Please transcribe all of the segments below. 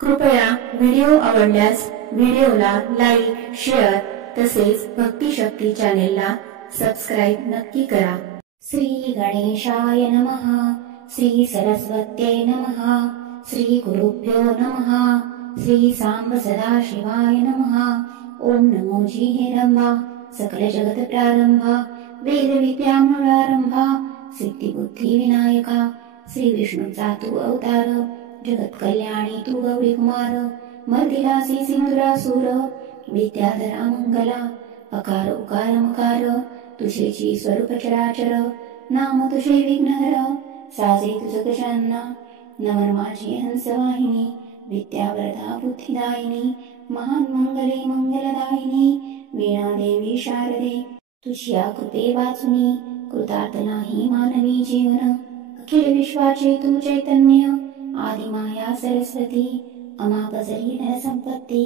कृपया व्हिडिओ आवडल्यास व्हिडिओला लाईक, शेअर तसेच भक्ती शक्ती चॅनेलला सबस्क्राईब नक्की करा। श्री गणेशाय नमः, श्री सरस्वत्यै नमः, श्री गुरुभ्यो नमः, श्री सांब सदाशिवाय नमः। ओम नमो जीहेरंबा, सकल जगत प्रारंभा, वेद विद्या मूळारंभा, सिद्धी बुद्धी विनायका, श्री विष्णूचा तू अवतार, जगत कल्याणी तू गौरी कुमार, मर्दिलासी सिंधुरासूर, विद्याधरा मंगला, अकार उकार मकार, तुझेची स्वरूप चराचर, नाम तुझे विघ्नहर, साजे तुझ गजानना, नमन माझी हंसवाहिनी, विद्यावरदा बुद्धिदायिनी, महान मंगले मंगलदायिनी, वीणा देवी शारदे, तुझ्या कृपे वाचुनी कृतार्थ नाही मानवी जीवन, अखिल विश्वाचे तू चैतन्य, आदिमाया सरस्वती, अमापजरी धन संपत्ती,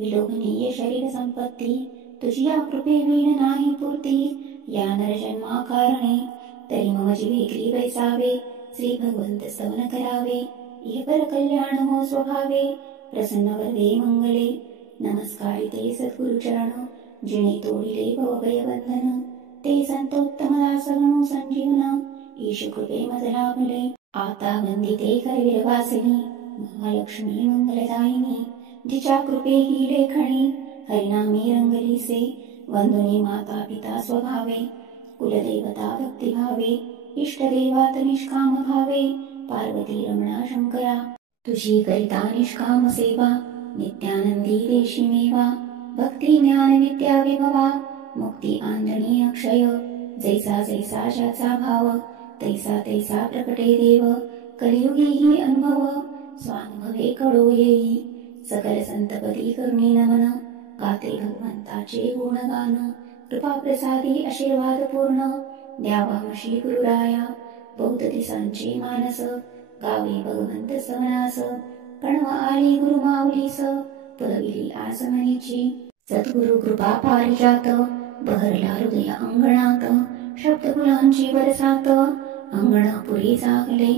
विलोभनीय शरीर संपत्ती, तुझ्या कृपे वीण नाही पूर्ती, या नरजन्मा कारणे, तरी मम जीवे ग्री बैसावे, श्री भगवंत स्तवन करावे, इह पर कल्याण हो स्वभावे, प्रसन्न वरदे मंगले, नमस्कारिते सद्गुरु चरण, जिने तोडिले भवभय बंधन, ते संतोत्तम दास गणू संजीवन, ईश कृपे मज लाभले, आता वंदिते करविरवासिनी, महालक्ष्मी मंगलदायिनी, जिच्या कृपे ही लेखणी, हरिनामी रंगलीसे, वंदुनी माता पिता स्वभावे, कुलदेवता भक्तिभावे, इष्टदेवात निष्काम भावे, पार्वती रमणा शंकरा, तुझी करिता निष्काम सेवा, नित्यानंदी देशी मेवा, भक्ती ज्ञान विद्या विभवा, मुक्ती आंधणी अक्षय, जैसा जैसा ज्याचा भाव, तैसा तैसा प्रकटे देव, कलियुगी ही अनुभव, स्वानुभवे कळो येई, सकल संतपदी करुणी नमन, गाते भगवंताचे गुणगान, कृपा प्रसादी आशीर्वाद पूर्ण, द्यावा मशी गुरुराया, बौद्ध दिसांचे मानस, गावे भगवंत सवनास, कणव आली गुरु माऊलीस, पुरविली आसमनीची, सद्गुरु कृपा पारिजात, बहरला हृदय अंगणात, शब्दफुलांची बरसात, अंगणापुरी जागले,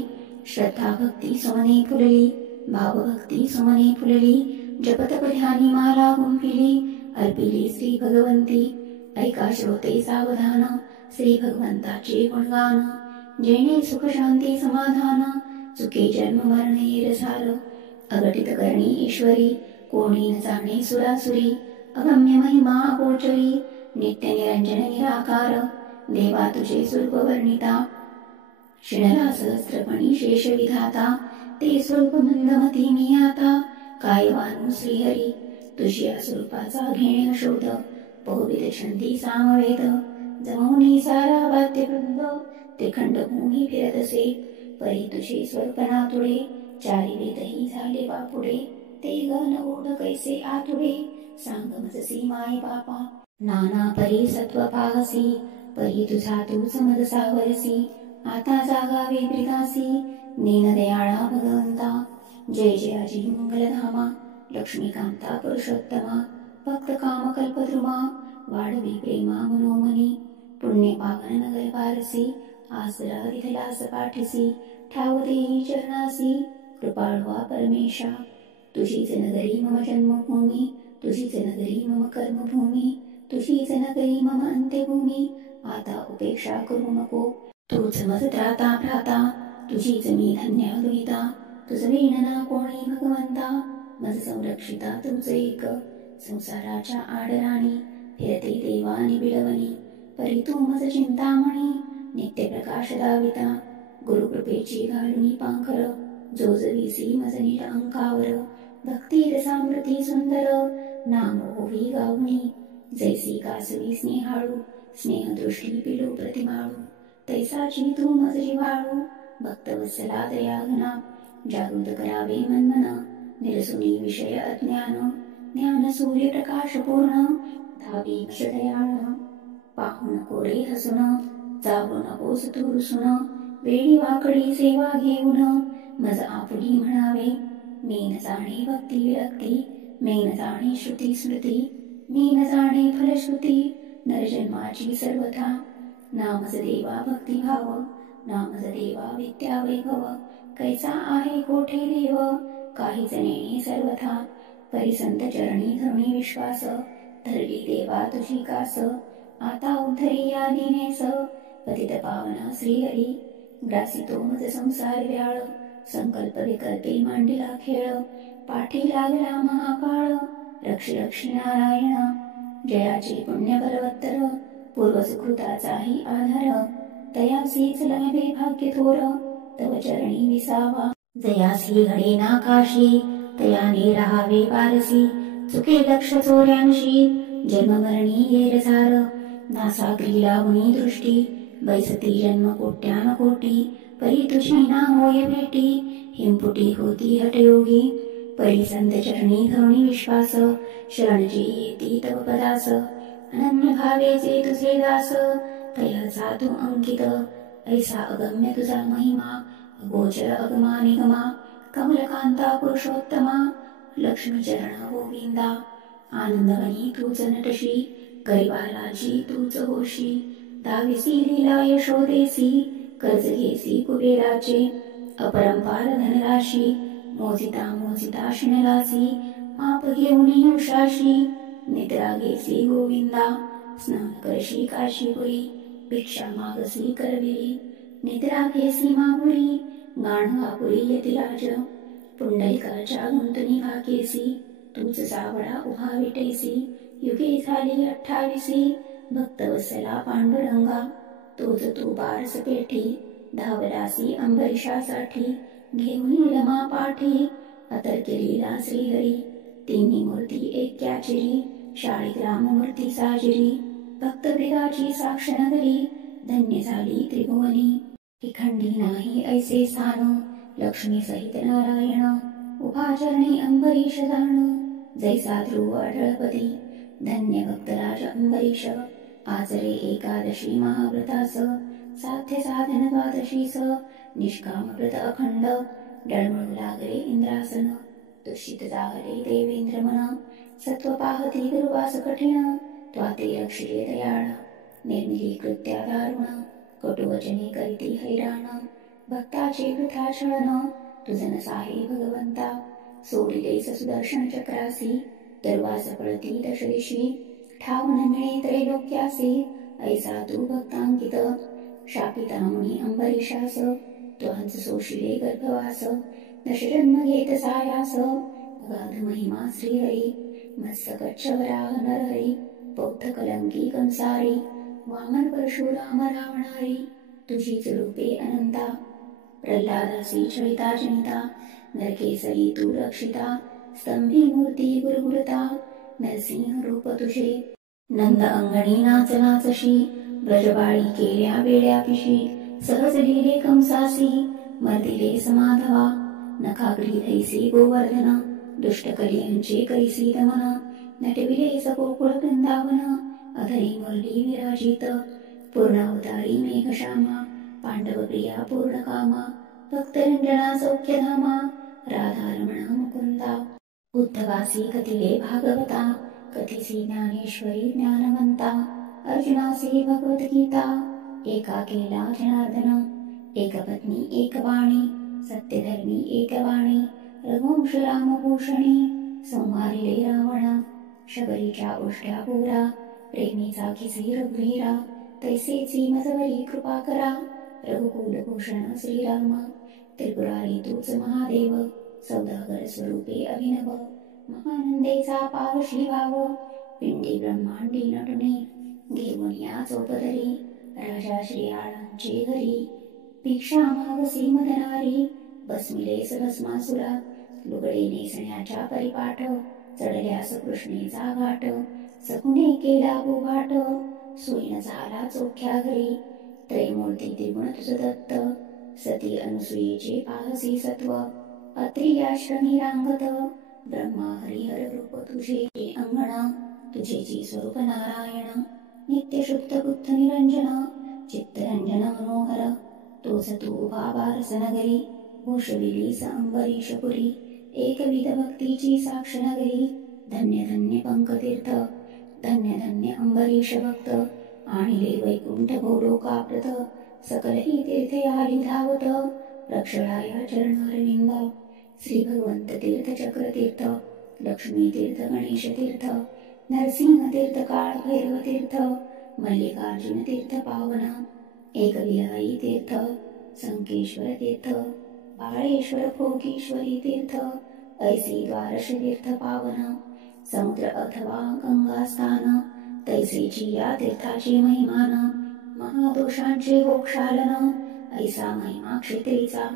श्रद्धा भक्ती सुमने फुलली, भावभक्ती सुमने फुलली, जपतप ध्यानी माला गुंफिली, अर्पिली श्री भगवंती, ऐका श्रोते सावधान, श्री भगवंताचे गुणगान, जेणे सुख शांती समाधान, चुके जन्म मरणे रसार, अघटित करणी ईश्वरी, कोणी न जाणे सुरासुरी, अगम्य महिमा अगोचरी, नित्य निरंजन निराकार, देवा तुझे स्वरूप वर्णिता, शिणला सहस्त्रपणी शेष विधाता, ते स्वरूप मंदमती मी आता, काय वानू श्रीहरी, तुझ्या स्वरूपाचा घेणे शोध, बहुविध छंदी सामवेद, जमवणी सारा वाद्यवृंद, ते खंडभूमी फिरतसे, परी तुझे स्वरूप नातुडे, चारी वेदही झाले बापुडे, ते गण ओढ कैसे आतुडे, सांग मजसी माय बापा, नाना परी सत्व पाहसी, परी तुझा तूच मद सावरसी, आता जागावे ब्रिदासी, नेन दयाळा भगवंता, जय जय अजी मंगलधामा, लक्ष्मीकांता पुरुषोत्तमा, भक्त काम कल्पद्रुमा, वाढवी प्रेमा मनोमनी, पुण्य पावन नगर पारसी, आसरा विठलास पाठीसी, ठाव देई चरणासी, कृपाळवा परमेशा, तुझीच नगरी मम जन्मभूमी, तुझीच नगरी मम कर्मभूमी, तुझीच नगरी मम अंत्यभूमी, आता उपेक्षा करू नको, तूच मज त्राता भ्राता, तुझीच मी धन्य दुहिता, तुझ वीणना कोणी भगवंता, मज संरक्षिता तुझ एक, संसाराच्या आडराणी, फिरते देवानी बिडवणी, परी तू मज चिंतामणी, नित्य प्रकाश दाविता, गुरुकृपेची घालुनी पांखर, जोजवीसी मज नीट अंकावर, भक्ती रसामृती सुंदर, नाम ओवी गाऊनी, जैसी कासवी स्नेहाळू, स्नेहदृष्टी पिलू प्रतिमाळू, तैसाची तू मज जिव्हाळू, भक्तवत्सला दयाघना, जागृत करावे मनमना, निरसुनी विषय अज्ञान, ज्ञान सूर्य प्रकाश पूर्ण, धावी दयाळा, पाहू नको रे हसून, जाऊ नकोस तू रुसून, वेळी वाकडी सेवा घेऊन, मज आपुली म्हणावे, मी न जाणे भक्ती विरक्ती, मी न जाणे श्रुती स्मृती, मी न जाणे फलश्रुती, नरजन्माची सर्वथा, नामज देवा भक्तिभाव, नामज देवा विद्या वैभव, कैसा आहे कोठे देव, काहीच नेणे सर्वथा, परिसंत चरणी धरुणी विश्वास, धरली देवा तुझी कास, आता उद्धरी या दिनेस, पतित पावना श्रीहरी, ग्रासितो मज संसार व्याळ, संकल्प विकल्पे मांडिला खेळ, पाठी लागला महाकाळ, रक्षी रक्षी नारायणा, जयाचे पुण्य बलवत्तर, पूर्वसुकृताचाही आधार, तयासीच लाभे भाग्य थोर, तव चरणी विसावा, जयासी घडे नाकाशी, तयाने राहावे पारसी, चुके लक्ष चोऱ्यांशी, जन्ममरणी गैरसार, नासाग्री लावणी दृष्टी, बैसती जन्म कोट्यान कोटी, परी तुझी ना होय भेटी, हिमपुटी होती हटयोगी, परिसंत चरणी धरुणी विश्वास, शरण जी येती तव पदास, अनन्य भावेचे तुझे दास, तयाचा तू अंकित, ऐसा अगम्य तुझा महिमा, अगोचर अगमा निगमा, कमलकांता पुरुषोत्तमा, लक्ष्मी चरण गोविंदा, आनंदवनी तूच नटशी, कैवालाची तूच होशी, दाविसी लीला यशोदेसी, कर्ज घेसी कुबेराचे, अपरंपार धनराशी, मोजिता मोजिता शिणगासी, माप घेऊन उषाशी, निद्रा घेसी गोविंदा, स्नान करशी काशीपुरी, भिक्षा मागसी करविरी, निद्रा घेसी माहुरी, गाण वापुरी यतिराज, पुंडलिकाच्या गुंतणी भागेसी, तूच सावळा उभा विटेसी, युगे झाली 28, भक्तवत्सला पांडुरंगा, तोच तू बारस पेठी, धावलासी अंबरीशासाठी, घेऊन लमा पाठी, अतर्क्य लीला श्रीहरी, तिन्ही मूर्ती ऐक्याचिरी, शाळीग्राम मूर्ती साजिरी, भक्तभेदाची साक्ष नगरी, धन्य झाली त्रिभुवनी, खंडी नाही ऐसे स्थान, लक्ष्मी सहित नारायण, उभा चरणी अंबरीश जाण, जैसा ध्रुव अढळपती, धन्य भक्तराज अंबरीश, आचरे एकादशी महाव्रतास, साध्य साधन द्वादशीस, निष्काम व्रत अखंड, डळमळू लागले इंद्रासन, तुषित जागले देवेंद्र मन, सत्व पाहती दुर्वास कठीण, त्वाते रक्षिले दयाळा, निर्मिली कृत्या दारुण, कटुवचने करीती हैराण, भक्ताचे वृथा छळण, तुझन साहे भगवंता, सोडिलेस सुदर्शन चक्रासी, दरवास पळती दशदिशी, ठाऊन मिळे त्रैलोक्यासी, ऐसा तू भक्तांकित, शापिता मुनी अंबरीशास, त्वांच सोशिले गर्भवास, दशजन्म घेत सायास, अगाध महिमा श्रीहरी, मत्सकच्छ वराह नरहरी, बौद्ध कलंकी कंसारी, वामन परशुराम रावणारी, तुझीच रूपे अनंता, प्रल्हादासी छळिता जनिता, नरकेसरी तू रक्षिता, स्तंभी मूर्ती गुरुगुरता, नरसिंह रूप तुझे, नंद अंगणी नाच नाचशी, ब्रजबाळी केल्या वेड्या पिशी, सहज लिहिले कंसासी, मर्दिले समाधवा, नखाग्री धैसी गोवर्धन, दुष्टकलियांचे करीसी दमन, नटविले सगोकुळ वृंदावन, अधरी मुरली विराजित, पूर्णावतारी मेघश्यामा, पांडव प्रिया पूर्णकामा, भक्तरंजना सौख्यधामा, राधारमणा मुकुंदा, उद्धवासी कथिले भागवता, कथिसी ज्ञानेश्वरी ज्ञानवंता, अर्जुनासी भगवद्गीता, एका केला जनार्दन, एक पत्नी एक वाणी, सत्यधर्मी एक वाणी, रघुवंश रामभूषणी, संहारिले रावणा, शबरीच्या उष्ट्या पुरा, प्रेमीचा खिसी रघुवीरा, तैसेची मजवरी कृपा करा, रघुकुल भूषण श्रीराम, त्रिपुरारी तूच महादेव, सौदागर स्वरूपे अभिनव, महानंदेचा पावशी भाव, पिंडी ब्रह्मांडी नटुनी, घेऊन या चौपदरी, राजा श्रीयाळांचे घरी, भिक्षा मागसी मदनारी, भस्मिलेस भस्मासुरा, लुगडे नेसण्याच्या परिपाठ, चढल्यास कृष्णेचा घाट, सकुने केला गोघाट, सोयीन झाला चोख्या घरी, त्रैमूर्ती त्रिगुण तुझ दत्त, सती अनुसुयेचे पाहसी सत्व, अत्री आश्रमी रांगत, ब्रह्मा हरिहर रूप तुझे अंगणा, तुझेची स्वरूप नारायण, नित्य शुद्ध बुद्ध निरंजन, चित्तरंजन मनोहर, तोच तू उभा बारस नगरी, भूषविलीस अंबरीशपुरी, एकविध भक्तीची साक्ष नगरी, धन्य धन्य पंकतीर्थ, धन्य धन्य अंबरीश भक्त, आणिले वैकुंठ भोलोकाप्रत, सकलही तीर्थे आली धावत, प्रक्षळाया चरणारविंद, श्री भगवंत तीर्थ चक्र तीर्थ, लक्ष्मी तीर्थ, गणेश तीर्थ, नरसिंह तीर्थ, काळ भैरव तीर्थ, मल्लिकार्जुन तीर्थ पावन, एकविराई तीर्थ, संकेश्वर तीर्थ, बाळेश्वर भोगीश्वरी तीर्थ, ऐसी द्वारश तीर्थ पावन, समुद्र अथवा गंगा स्थान, तैसेची या तीर्थाची महिमान, महादोषांचे मोक्षालन, ऐसा महिमा क्षेत्रीचा,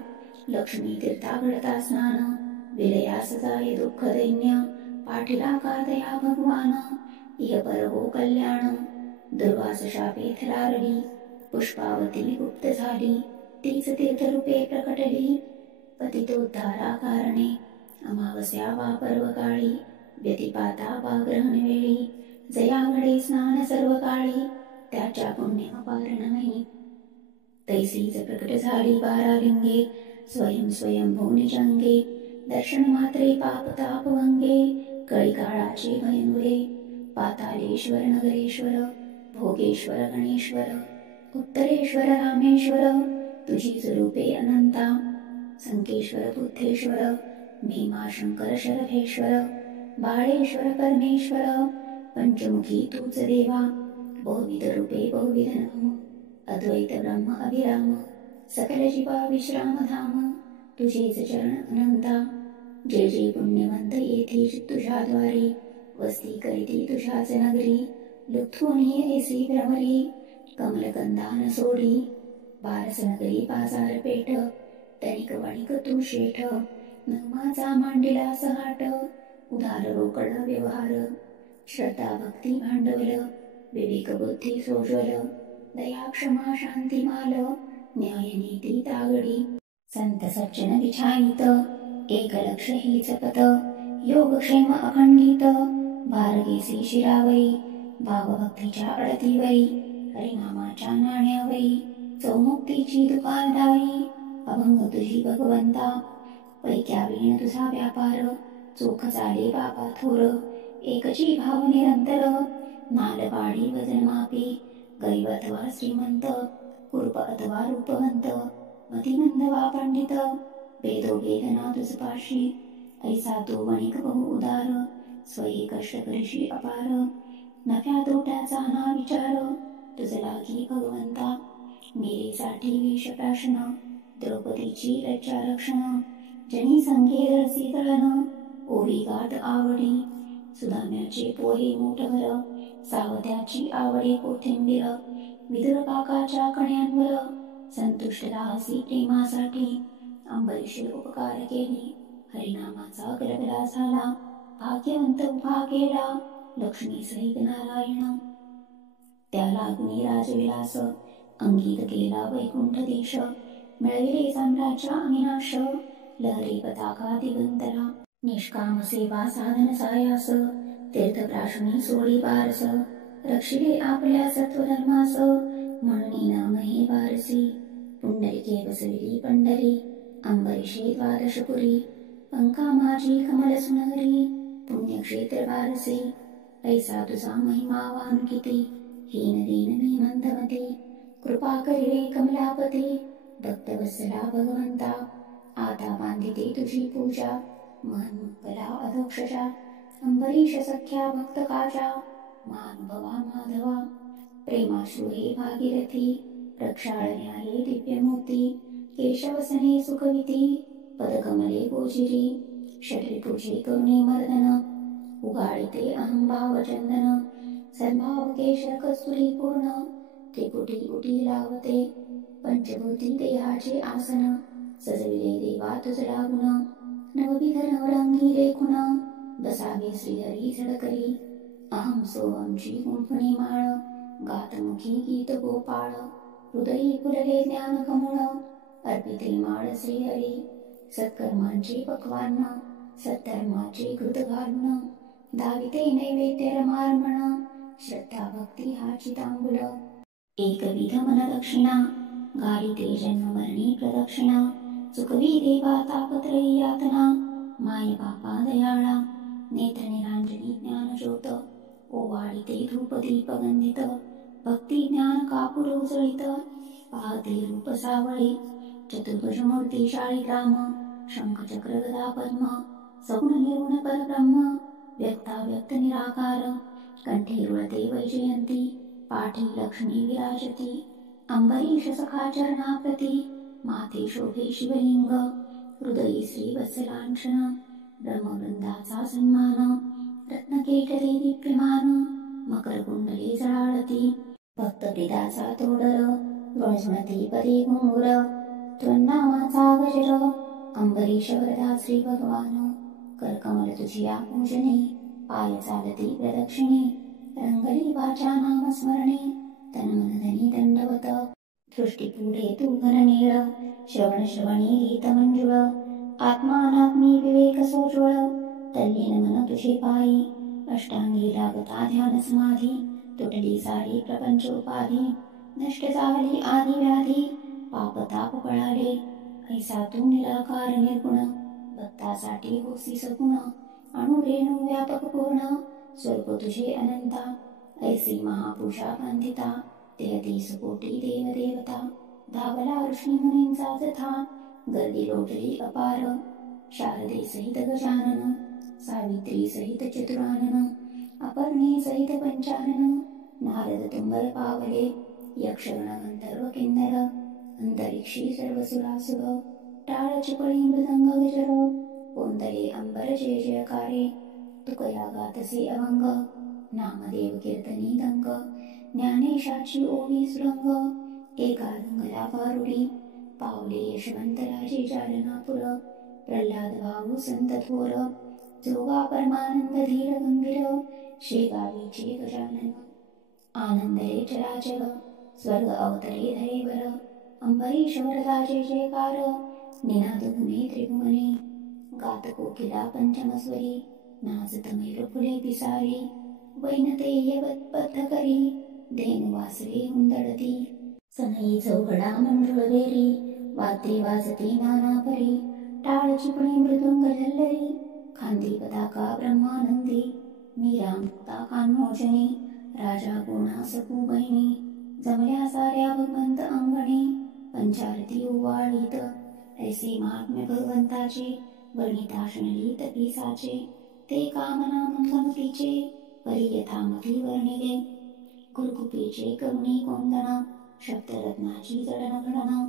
लक्ष्मी तीर्था घडता स्नान, विलयास जाय दुःख दैन्य, पाठीला कादया भगवान, इह पर हो कल्याण, दुर्वास शापे थरारली, पुष्पावती गुप्त झाली, तीच तीर्थरूपे प्रकटली, पतितोद्धारा कारणे, अमावस्या वा पर्व काळी, व्यतिपाता वा ग्रहण वेळी, जया घडे स्नान सर्व काळी, त्याच्या पुण्य अपार नाही, तैसीच प्रकट झाली 12 लिंगे, स्वयं स्वयंभू निजंगे, दर्शन मात्रे पाप ताप भंगे, कळी काळाचे भयनुरे, पातालेश्वर नगरेश्वर, भोगेश्वर गणेश्वर, उत्तरेश्वर रामेश्वर, तुझीच रूपे अनंता, संकेश्वर बुद्धेश्वर, भीमाशंकर शरभेश्वर, बाळेश्वर परमेश्वर, पंचमुखी तूच देवा, बहुविध रूपे बहुविध नाम, अद्वैत ब्रह्म अभिराम, सकल जीवा विश्राम धाम, तुझेच चरण अनंता, जे जे पुण्यवंत येथील तुझ्याद्वारी, वस्ती करीती तुझ्याच नगरी, लुथुनी ऐसी भ्रमरी, कमलकंदान सोडी, बारस नगरी बाजार पेठ, तनिक वणिक तू शेठ, नवमाचा मांडिला सहाट, उदार रोकड व्यवहार, श्रद्धा भक्ती भांडवल, विवेक बुद्धी सोज्वल, दया क्षमा शांती माल, न्याय नीती तागडी, संत सज्जन विछानित, एक लक्ष हीच पत, योगक्षेम अखंडित, भारगेसी शिरावरी, भावभक्तीच्या अडतीवरी, हरिनामाच्या नाण्यावरी, चौमुक्तीची दुकानदारी, अभंग तुझी भगवंता, पैक्या वीण तुझा व्यापार, चोख चाले बाबा थोर, एकची भाव निरंतर, नालपाडी वजन मापी, गरीब अथवा श्रीमंत, कुरूप अथवा रूपवंत, मतिमंद वा पंडित, भेदो भेदना तुझ पाशी, ऐसा तो वणिक बहु उदार, स्वयी कष्ट करशी अपार, नफ्या तोट्याचा ना विचार, तुझ लागी भगवंता, मेरीसाठी विष प्राशन, द्रौपदीची लज्जा रक्षण, जनी संगे रसी तळण, ओवी गाठ आवडी, सुदाम्याचे पोहे मोठभर, सावत्याची आवडे कोथिंबीर, विदुर काकाच्या कण्यांवर, संतुष्ट राहसी प्रेमासाठी, अंबरीशी उपकार केली, हरिनामाचा गलगला झाला, भाग्यवंत उभा केला, लक्ष्मी सहित नारायण, त्याला गुणी राजविलास, अंकित केला वैकुंठ देश, मिळविले साम्राज्य अविनाश, लहरी पताका दिगंतरा, निष्काम सेवा साधन सायास, तीर्थप्राशनी सोडी बारस, रक्षिले आपल्या सत्वधर्मास, म्हणून नाम हे वारसी, पुंडलिके बसविली पंढरी, अंबरीशे द्वादशपुरी, पंका माझी कमल सुनहरी, पुण्यक्षेत्र वारसी, ऐसा तुझा महिमावान किती, हीन दीन मी मंदमती, कृपा करी रे कमलापती, भक्तवत्सला भगवंता, आता बांधिते तुझी पूजा, महन्मंगला अधोक्षजा, अंबरीश सख्या भक्त काजा, महानुभवा माधवा, प्रेमाश्रू हे भागीरथी, प्रक्षाळण्या हे दिव्यमूर्ती, केशवसने सुखविती, पदकमले गोजिरी, शरीरपूजे करुणे मर्दन, उगाळिते अहंभाव चंदन, सद्भाव केशर कस्तुरी पूर्ण, त्रिपुटी उटी लावते, पंचभूती देहाचे आसन, सजविले देवा तुझ लागून, नवविध नवरंगी रेखुन, बसावे श्रीहरी झडकरी, अहम सोहमची गुंफणी माळ, गातमुखी गीत गोपाळ, हृदयी फुलले ज्ञान कमळ, अर्पिते माळ श्रीहरी, सत्कर्मांचे पक्वान्न, सद्धर्माचे घृत घालून, दाविते नैवेद्य रमार्मण, श्रद्धा भक्ती हाची तांबूल, एकविध मन दक्षिणा, घालिते जन्म मरणी प्रदक्षिणा, चुकवी देवा तापत्रयी यातना, माय बापा दयाळा, नेत्र निरांजनी ज्ञान ज्योत, ओवाळिते धूप दीप गंधित, भक्ती ज्ञान कापूर उजळित, पाहते रूप सावळे, चतुर्भुज मूर्ती शाळीग्राम, शंखचक्र गदा पद्म सगुण निर्गुण परब्रह्म व्यक्ताव्यक्त निराकार कंठे रुळते वैजयंती पाठी लक्ष्मी विराजती अंबरीश सखा चरणाप्रती माथे शोभे शिवलिंग हृदयी श्री वत्सलांछन ब्रह्मवृंदाचा सन्मान रत्नकेटले दीप्यमान मकर कुंडले जळाळती भक्तप्रिदाचा तोडर ऋणझुणती पदी घुंगुर त्वन्नामाचा गजर अंबरीश वरदा श्री भगवान करकमल तुझिया पूजने पाय चालती प्रदक्षिणे रंगली वाचा नामस्मरणे तन्मनधनी दंडवत दृष्टीपुढे तू घननीळ श्रवणी गीतमंजुळ आत्मानात्मी विवेक सोज्वळ तल्लीन मन तुझे पायी अष्टांगी लागता ध्यान समाधी तुटली सारी प्रपंचोपाधी नष्ट झाली आदी व्याधी पापताप पळाले ऐसा तू निराकार निर्गुण भक्तासाठी होसी सगुण अणुरेणू व्यापक पूर्ण स्वरूप तुझे अनंता ऐसी महापुरुषा कांतिता 33 कोटी देवदेवता धावला ऋषी मुनींचा जथा गर्दी लोटली अपार शारदे सहित गजानन सावित्री सहित चतुरानन अपर्णे सहित पंचानन नारद तुंबर पावले यक्षगण गंधर्व किन्नर अंतरिक्षी सर्व सुरासुर टाळ चिपळी मृदंग गजर कोंदले अंबर जय जयकारे तुकया गातसे अभंग नामदेव कीर्तनी दंग ज्ञानेशाची ओवी सुरंग एका रंगला गारुडी पावले यशवंत राजे जालनापुर प्रल्हाद भाऊ संत थोर जोगा परमानंद धीर गंभीर शेगावीचे गजानन आनंदले चराचर स्वर्ग अवतरे धरेवर अंबरीश वरदा जय जयकार निनाद घुमे त्रिभुवने गात कोकिला पंचमस्वरी नाचत मयूर फुले पिसारी वैनतेयवत बद्ध करी धेनु वासरे हुंदडती सनई चौघडा मंजुळ वेरी वाद्ये वाजते नाना परी टाळ चिपळी मृदुंग जल्लरी खांदी पताका ब्रह्मानंदी मीरा मुक्ता कान्मोचनी राजा गुणा सकू बहिणी जमल्या साऱ्या भगवंत अंगणी पंचारती उवाळीत ऐसे महात्म्य भगवंताचे वर्णिता शनलीत पिसाचे ते कामना मंगमतीचे परी यथामती वर्णिले कुरकुपीचे करुणी कोंदण शब्दरत्नाची जडण घडण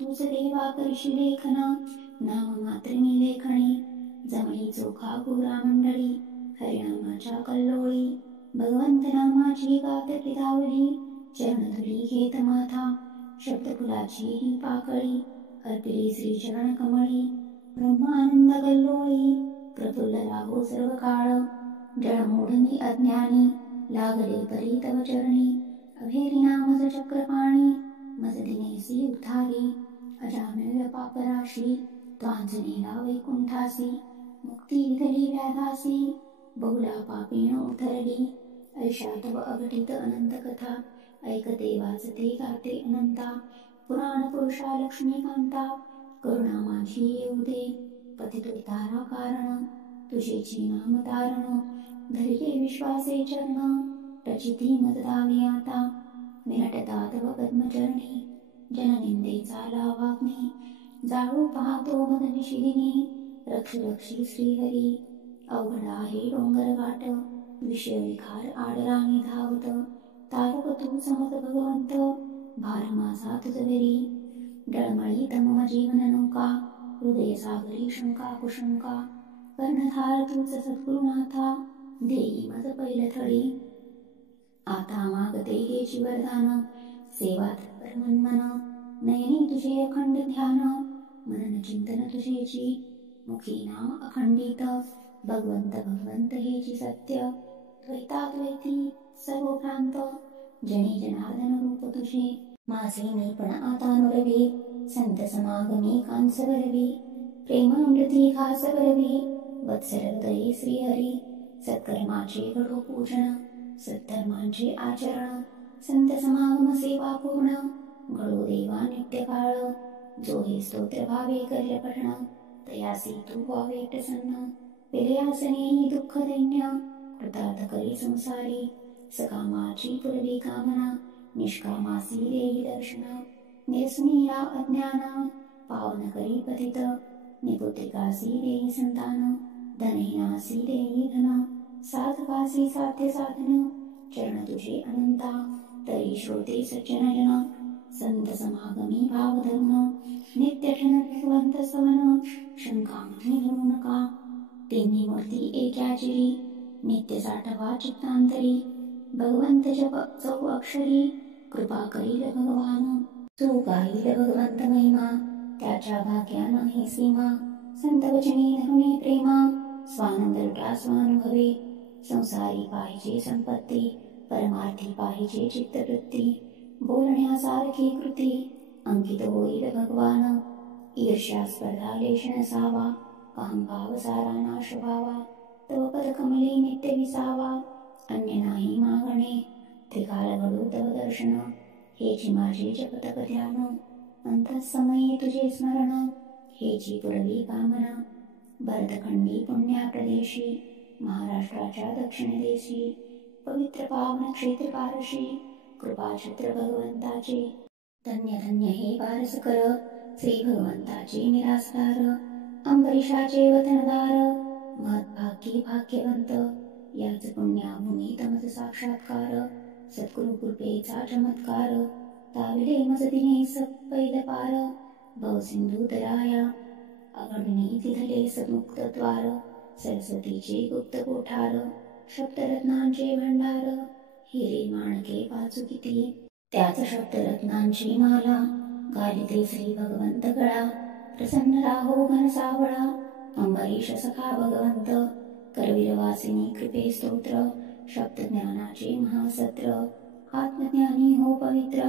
तुझ देवा करशी लेखन नाम मात्र मी लेखणी जमणी चोखा गोरा मंडळी हरिनामाच्या कल्लोळी भगवंत नामाची गात पिधावली चरणधुली घेत माथा शब्दफुलाची ही पाकळी अर्पिली श्री चरण कमळी ब्रह्मानंद कल्लोळी प्रफुल्ल राहो सर्व काळ जळमोडनी अज्ञानी लागले परी तव चरणी अभेरिना मज चक्रपाणी मज दिनेसी उद्धारी अजामिळ पापराशी त्वांजनेला वैकुंठासी मुक्ती विधली व्याधासी बहुला पापीण उतरली ऐशा तव अघटित अनंत कथा ऐकते वाचते गाते अनंता पुराण पुरुषा लक्ष्मीकांता करुणा माझी येऊ दे पतितुर्तारा कारण तुझेची नाम तारण धरिले विश्वासे चरण रचिती मज दावी आता विनटता तव पद्मचरणी जननिंदेचा लावाग्नी जाळू पाहतो मद निशिदिनी रक्ष रक्षी श्रीहरी अवघड आहे डोंगर घाट विषय विखार आडराणी धावत तारक तू समत भगवंत भार माझा तुझवेरी डळमळी तम जीवन नौका हृदय सागरी शंका कुशंका कर्णधार तूच सद्गुरुनाथा देई मज पैलथडी आता मागते हेची वरदान सेवा तत्पर मनमन नयनी तुझे अखंड ध्यान मनन चिंतन तुझेची मुखी नाम अखंडित भगवंत भगवंत हेची सत्य द्वैताद्वैती सर्वभ्रांत जनी जनार्दन रूप तुझे माझे मी पण आता नुरवी संत समागमी कांस भरवी प्रेमामृती घास भरवी वत्सल हृदये श्रीहरी सत्कर्माचे घडो पूजन सद्धर्मांचे आचरण संत समागम सेवा पूर्ण घडो देवा नित्य काळ जो हे स्तोत्र भावे कर्य पठण तयासी तू व्हावे प्रसन्न विलयासने दुःख दैन्य कृतार्थ करी संसारी सकामाची पूर्वी कामना निष्कामासी देई दर्शन निरसनीया अज्ञान पावन करी पतित निपुत्रिकासी देई संतान, धनहीनासी देई धन, साधकासी साध्य साधन, चरण तुझे अनंता, तरी श्रोते सज्जन जन, संत समागमी भावधर्म, नित्य ठन भगवंत सवन, शंका मनी घेऊ नका, तिन्ही मूर्ती एका चिरी, नित्य साठवा चित्तांतरी, भगवंत जप चौ अक्षरी, कृपा करील भगवान, तू गाईल भगवंत महिमा, त्याच्या भाग्यानं ही सीमा, संत वचनी धरुणी प्रेमा, स्वानंद लुटा स्वानुभवे, संसारी पाहिजे संपत्ती, परमार्थी पाहिजे चित्तवृत्ती, बोलण्यासारखी कृती, अंकित होईल भगवान, ईर्ष्या स्पर्धा लेश नसावा, अहंभाव सारा नाश व्हावा, तव पदकमली नित्य विसावा, अन्य नाही मागणे, त्रिकाल घडू तव दर्शन, हेची माझे जपतप ध्यान, अंतःसमयी तुझे स्मरण, हेची पुरवी कामना, भरतखंडी पुण्या प्रदेशी, महाराष्ट्राच्या दक्षिण देशी, पवित्र पावन क्षेत्र पारशी, कृपाछत्र भगवंताचे, धन्य धन्य हे पारस कर, श्री भगवंताचे निरासदार, अंबरीशाचे वतनदार, महत्भाग्यी भाग्यवंत, याच पुण्याभूमी तमज साक्षात्कार, सद्गुरु कृपेचा चमत्कार, ताविले मज दिने पैल पार, भवसिंधू तराया, अगणनी तिथले समुक्त द्वार, सरस्वतीचे गुप्त कोठार, शब्दरत्नांचे भंडार, हिरे माणके वाचू किती, त्याच शब्दरत्नांची माला, घालिते श्री भगवंत गळा, प्रसन्न राहो घन सावळा, अंबरीश सखा भगवंत, करवीरवासिनी कृपे स्तोत्र, शब्द ज्ञानाचे महासत्र, आत्मज्ञानी हो पवित्र,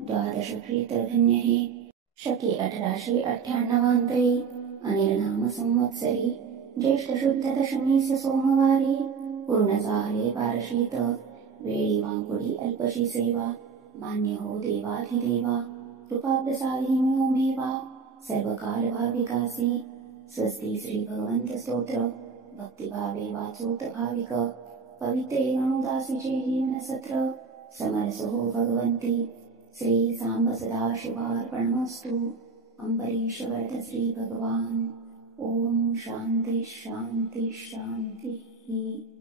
द्वादश क्षेत्र धन्य हे, शके 1898 अनिल नाम संवत्सरी, ज्येष्ठ शुद्ध दशमीस सोमवारी, पूर्ण झाले पारशीत, वेळी वांकुडी अल्पशी सेवा, मान्य हो देवाधिदेवा, कृपा प्रसादी मिळो मेवा, सर्व काल भाविकासी, स्वस्ती श्री भगवंत स्तोत्र, भक्तिभावे वाचोत भाविक, पवित्रे गणुदासीचे जीवन सत्र, समरस हो भगवंती, श्री सांब सदा शिवार्पणमस्तु, अंबरीश वरद श्री भगवान, ओम शांती शांती शांती.